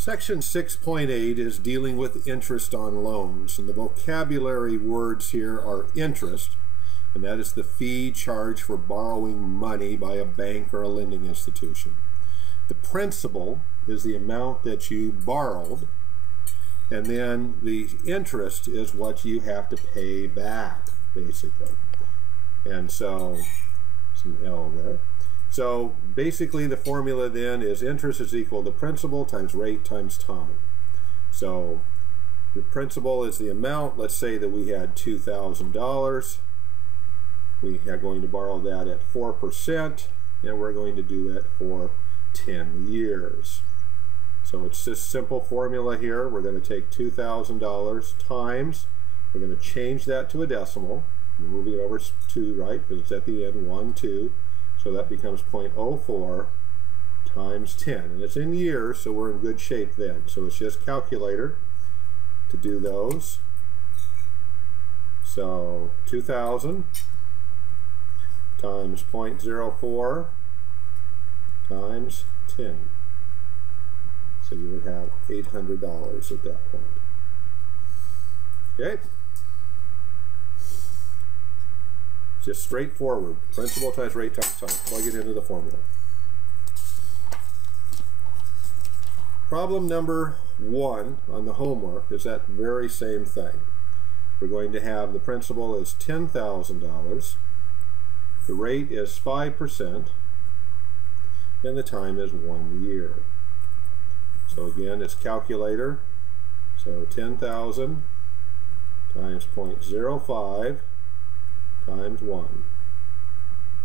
Section 6.8 is dealing with interest on loans, and the vocabulary words here are interest, and that is the fee charged for borrowing money by a bank or a lending institution. The principal is the amount that you borrowed, and then the interest is what you have to pay back, basically. And so, some L there. So basically the formula then is interest is equal to principal times rate times time. So the principal is the amount. Let's say that we had $2,000. We are going to borrow that at 4%, and we're going to do it for 10 years. So it's this simple formula here. We're going to take $2,000 times, we're going to change that to a decimal, moving it over to 2, right, because it's at the end, 1, 2. So that becomes 0.04 times 10. And it's in years, so we're in good shape then. So it's just calculator to do those. So 2,000 times 0.04 times 10. So you would have $800 at that point. Okay? Just straightforward. Principal times rate times time. Plug it into the formula. Problem number 1 on the homework is that very same thing. We're going to have the principal is $10,000. The rate is 5%. And the time is 1 year. So again, it's calculator. So 10,000 times 0.05 times 1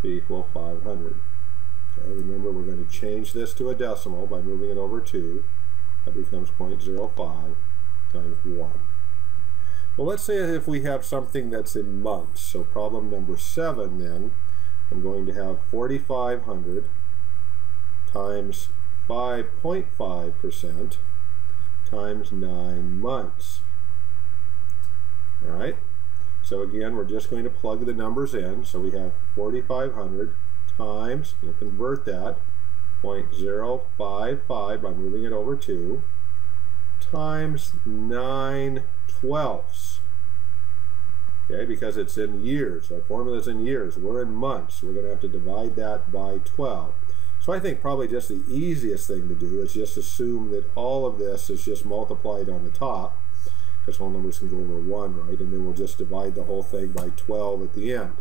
to equal 500. Okay, remember we're going to change this to a decimal by moving it over 2. That becomes 0.05 times 1. Well, let's say if we have something that's in months. So problem number 7 then, I'm going to have 4,500 times 5.5% times 9 months. All right? So again, we're just going to plug the numbers in. So we have 4,500 times, we'll convert that, 0.055 by moving it over 2, times 9/12. Okay, because it's in years. Our formula is in years. We're in months. We're going to have to divide that by 12. So I think probably just the easiest thing to do is just assume that all of this is just multiplied on the top, because whole numbers can go over 1, right? And then we'll just divide the whole thing by 12 at the end.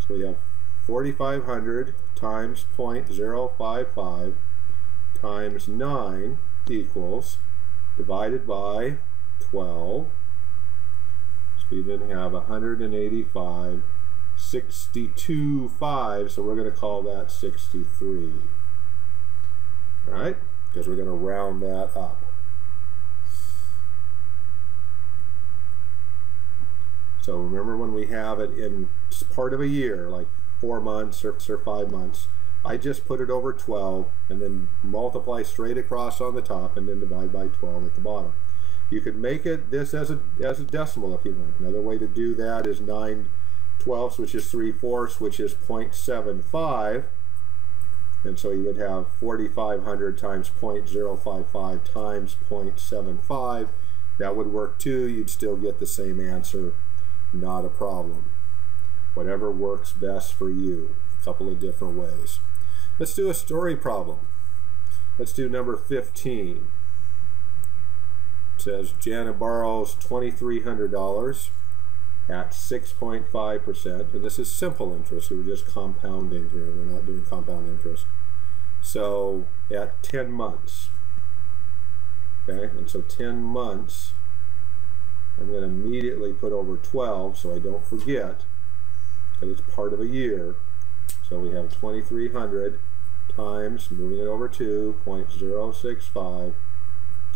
So we have 4,500 times 0.055 times 9 equals, divided by 12. So we then have 185, 62.5, so we're going to call that 63. All right? Because we're going to round that up. So remember when we have it in part of a year, like 4 months or 5 months, I just put it over 12 and then multiply straight across on the top and then divide by 12 at the bottom. You could make it this as a decimal if you want. Another way to do that is 9/12, which is 3/4, which is 0.75. And so you would have 4,500 times 0.055 times 0.75. That would work too. You'd still get the same answer. Not a problem. Whatever works best for you. A couple of different ways. Let's do a story problem. Let's do number 15. It says Jana borrows $2,300 at 6.5%, and this is simple interest, so we're just compounding here. We're not doing compound interest. So at 10 months. Okay, and so 10 months, I'm going to immediately put over 12 so I don't forget, because it's part of a year. So we have 2,300 times, moving it over to 0.065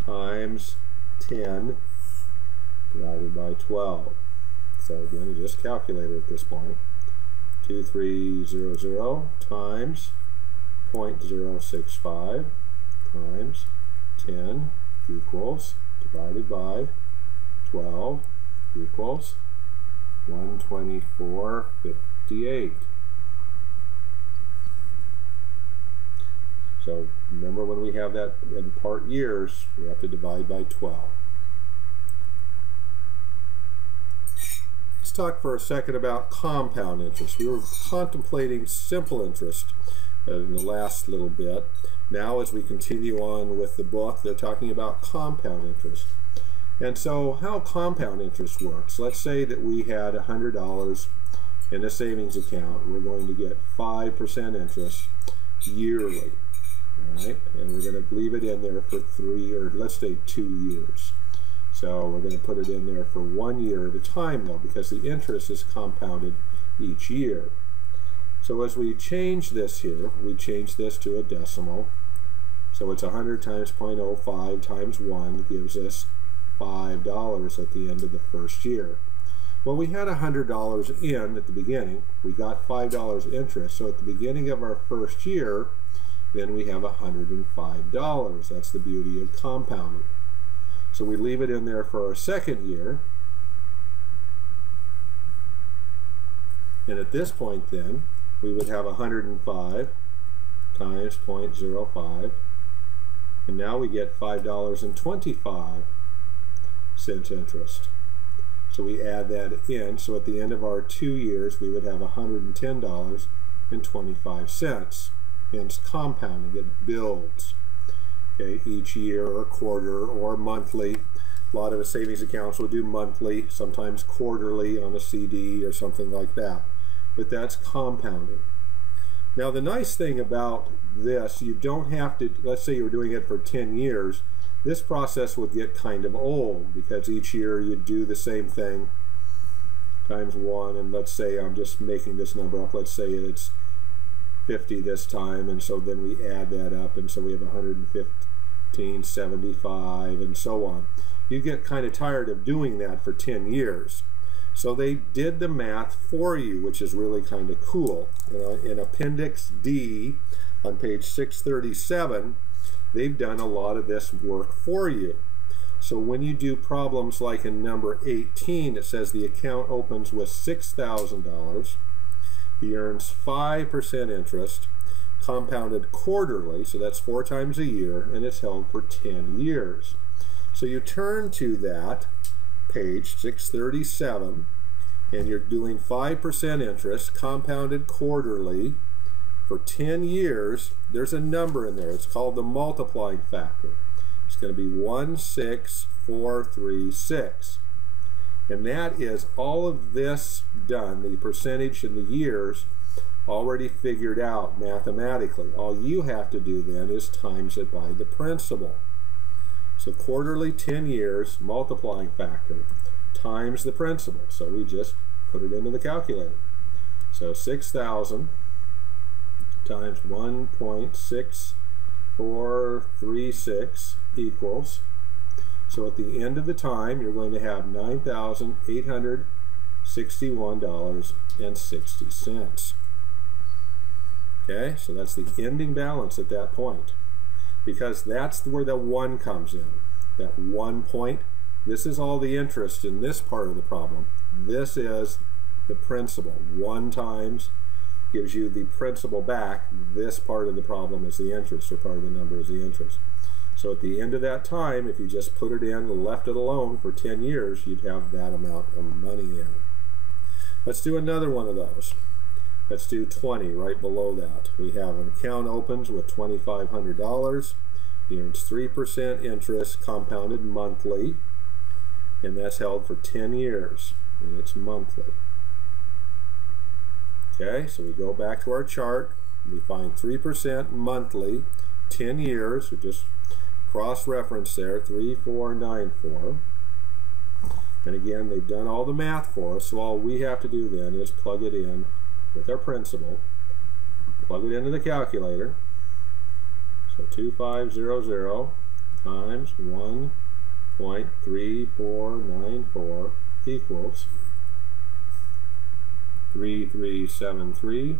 times 10 divided by 12. So again, you just calculate it at this point. 2,300 times 0.065 times 10 equals, divided by 12 equals 124.58. So remember, when we have that in part years, we have to divide by 12. Let's talk for a second about compound interest. We were contemplating simple interest in the last little bit. Now, as we continue on with the book, they're talking about compound interest. And so how compound interest works, let's say that we had $100 in a savings account. We're going to get 5% interest yearly, all right? And we're going to leave it in there for 3, or let's say 2 years. So we're going to put it in there for 1 year at a time, though, because the interest is compounded each year. So as we change this here, we change this to a decimal. So it's 100 times 0.05 times 1 gives us $5 at the end of the first year. Well, we had $100 in at the beginning. We got $5 interest. So at the beginning of our first year, then we have $105. That's the beauty of compounding. So we leave it in there for our second year. And at this point then, we would have 105 times 0.05. And now we get $5.25 interest. So we add that in. So at the end of our 2 years, we would have $110.25. Hence compounding. It builds. Okay, each year or quarter or monthly. A lot of savings accounts will do monthly, sometimes quarterly on a CD or something like that. But that's compounding. Now the nice thing about this, you don't have to, let's say you're doing it for 10 years, this process would get kind of old because each year you do the same thing times 1, and let's say, I'm just making this number up, let's say it's 50 this time, and so then we add that up, and so we have 115.75 and so on. You get kind of tired of doing that for 10 years. So they did the math for you, which is really kind of cool. In Appendix D on page 637, they've done a lot of this work for you. So when you do problems like in number 18, it says the account opens with $6,000. He earns 5% interest, compounded quarterly, so that's 4 times a year, and it's held for 10 years. So you turn to that page 637, and you're doing 5% interest, compounded quarterly, for 10 years. There's a number in there. It's called the multiplying factor. It's going to be 16436. And that is all of this done, the percentage and the years, already figured out mathematically. All you have to do then is times it by the principal. So quarterly, 10 years, multiplying factor, times the principal. So we just put it into the calculator. So 6,000 times 1.6436 equals, so at the end of the time, you're going to have $9,861.60. Okay, so that's the ending balance at that point, because that's where the 1 comes in. That 1 point, this is all the interest in this part of the problem. This is the principal. 1 times gives you the principal back. This part of the problem is the interest, or part of the number is the interest. So at the end of that time, if you just put it in and left it alone for 10 years, you'd have that amount of money in. Let's do another one of those. Let's do 20 right below that. We have an account opens with $2,500. He earns 3% interest compounded monthly, and that's held for 10 years, and it's monthly. Okay, so we go back to our chart. We find 3% monthly, 10 years. We just cross-reference there, 3494. And again, they've done all the math for us, so all we have to do then is plug it in with our principal, plug it into the calculator. So 2500 times 1.3494 equals 3373.50.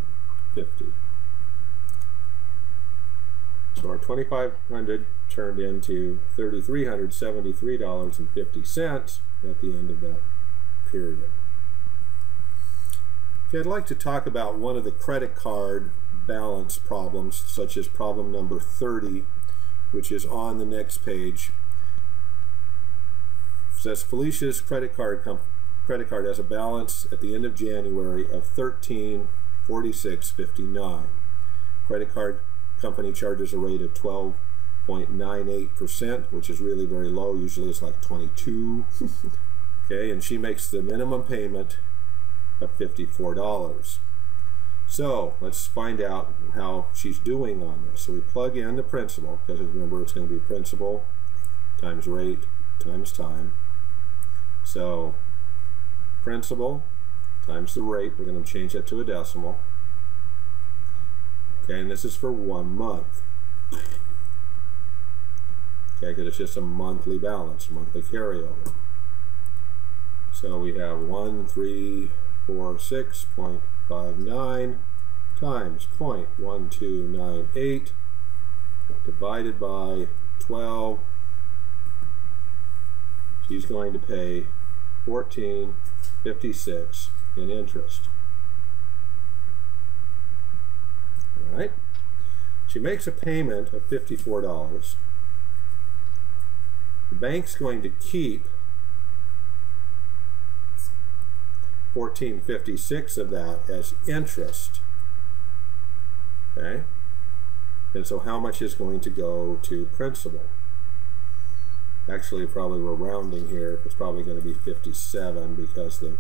So our $2,500 turned into $3,373.50 at the end of that period. Okay, I'd like to talk about one of the credit card balance problems, such as problem number 30, which is on the next page. It says Felicia's credit card has a balance at the end of January of $1346.59. Credit card company charges a rate of 12.98%, which is really very low. Usually it's like 22. Okay, and she makes the minimum payment of $54. So let's find out how she's doing on this. So we plug in the principal, because remember it's going to be principal times rate times time. So principal times the rate, we're going to change that to a decimal. Okay, and this is for 1 month. Okay, because it's just a monthly balance, monthly carryover. So we have 1346.59 times 0.1298 divided by 12. She's going to pay $14.56 in interest. All right. She makes a payment of $54. The bank's going to keep $14.56 of that as interest. Okay? And so how much is going to go to principal? Actually, probably we're rounding here. It's probably going to be 57 because the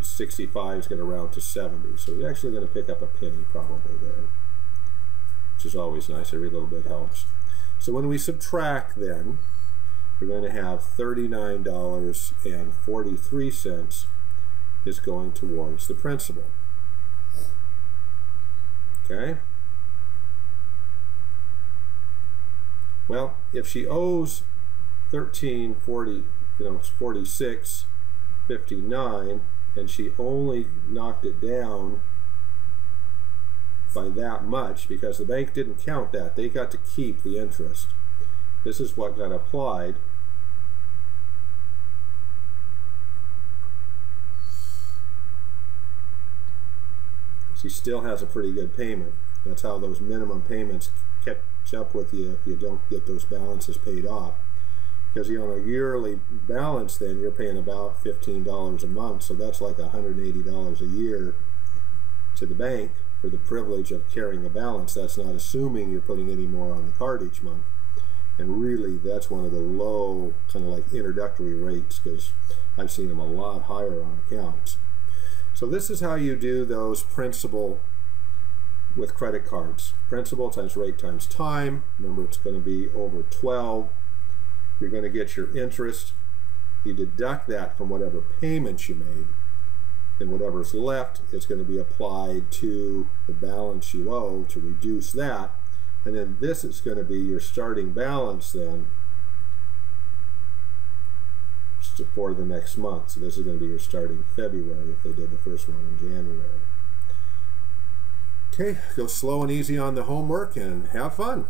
65 is going to round to 70. So we're actually going to pick up a penny probably there, which is always nice. Every little bit helps. So when we subtract then, we're going to have $39.43 is going towards the principal. Okay? Well, if she owes $13.46.59 and she only knocked it down by that much because the bank didn't count that, they got to keep the interest. This is what got applied. She still has a pretty good payment. That's how those minimum payments catch up with you if you don't get those balances paid off. Because on a yearly balance then you're paying about $15 a month, so that's like $180 a year to the bank for the privilege of carrying a balance. That's not assuming you're putting any more on the card each month. And really that's one of the low kind of like introductory rates, because I've seen them a lot higher on accounts. So this is how you do those principal with credit cards. Principal times rate times time. Remember, it's going to be over 12. You're going to get your interest. You deduct that from whatever payments you made. And whatever's left is going to be applied to the balance you owe to reduce that. And then this is going to be your starting balance then for the next month. So this is going to be your starting February if they did the first one in January. Okay, go slow and easy on the homework and have fun.